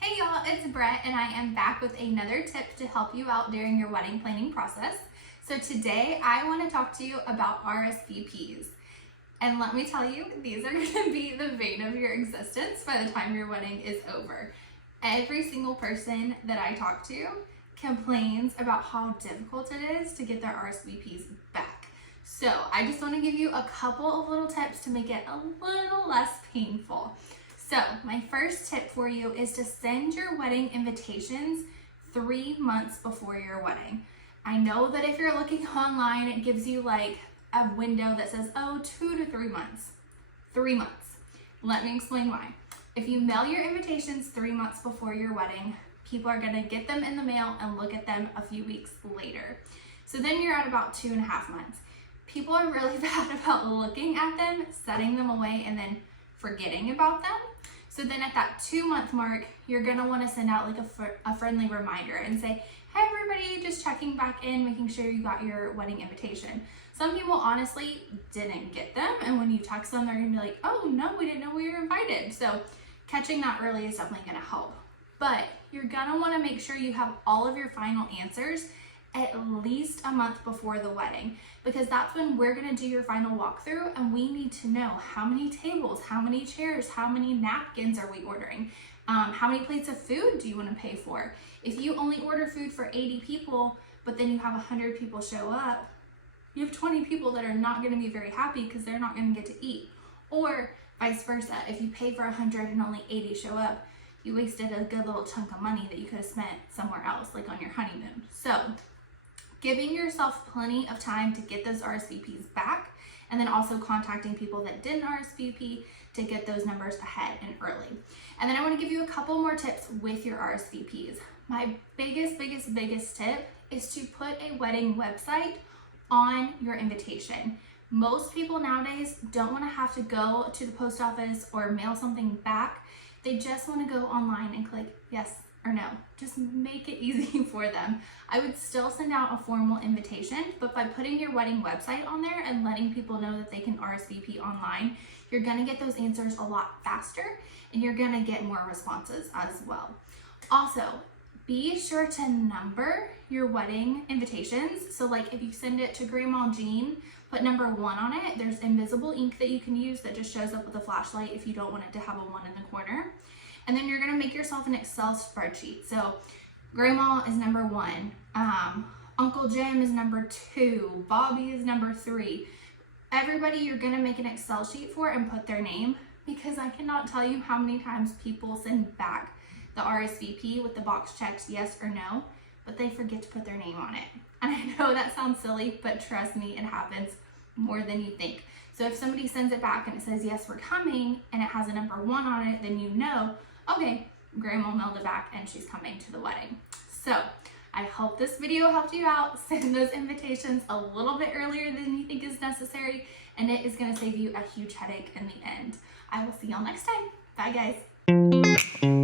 Hey y'all, it's Brett and I am back with another tip to help you out during your wedding planning process. So today I want to talk to you about RSVPs. And let me tell you, these are going to be the bane of your existence by the time your wedding is over. Every single person that I talk to complains about how difficult it is to get their RSVPs back. So I just want to give you a couple of little tips to make it a little less painful. So my first tip for you is to send your wedding invitations 3 months before your wedding. I know that if you're looking online, it gives you like a window that says, oh, 2 to 3 months. 3 months. Let me explain why. If you mail your invitations 3 months before your wedding, people are gonna get them in the mail and look at them a few weeks later. So then you're at about 2.5 months. People are really bad about looking at them, setting them away, and then forgetting about them. So then at that 2-month mark, you're gonna wanna send out like a friendly reminder and say, hey everybody, just checking back in, making sure you got your wedding invitation. Some people honestly didn't get them, and when you text them, they're gonna be like, oh no, we didn't know we were invited. So catching that early is definitely gonna help. But you're gonna wanna make sure you have all of your final answers at least a month before the wedding, because that's when we're gonna do your final walkthrough and we need to know how many tables, how many chairs, how many napkins are we ordering, how many plates of food do you wanna pay for. If you only order food for 80 people, but then you have 100 people show up, you have 20 people that are not gonna be very happy because they're not gonna get to eat. Or vice versa, if you pay for 100 and only 80 show up, you wasted a good little chunk of money that you could have spent somewhere else, like on your honeymoon. So giving yourself plenty of time to get those RSVPs back, and then also contacting people that didn't RSVP to get those numbers ahead and early. And then I want to give you a couple more tips with your RSVPs. My biggest tip is to put a wedding website on your invitation. Most people nowadays don't want to have to go to the post office or mail something back. They just want to go online and click yes or no. Just make it easy for them. I would still send out a formal invitation, but by putting your wedding website on there and letting people know that they can RSVP online, you're gonna get those answers a lot faster and you're gonna get more responses as well. Also, be sure to number your wedding invitations. So like if you send it to Grandma Jean, put number 1 on it. There's invisible ink that you can use that just shows up with a flashlight if you don't want it to have a 1 in the corner. And then you're gonna make yourself an Excel spreadsheet. So Grandma is number 1, Uncle Jim is number 2, Bobby is number 3. Everybody you're gonna make an Excel sheet for and put their name, because I cannot tell you how many times people send back the RSVP with the box checked yes or no, but they forget to put their name on it. And I know that sounds silly, but trust me, it happens more than you think. So if somebody sends it back and it says yes, we're coming, and it has a number 1 on it, then you know, okay, Grandma mailed it back and she's coming to the wedding. So I hope this video helped you out. Send those invitations a little bit earlier than you think is necessary, and it is gonna save you a huge headache in the end. I will see y'all next time. Bye guys.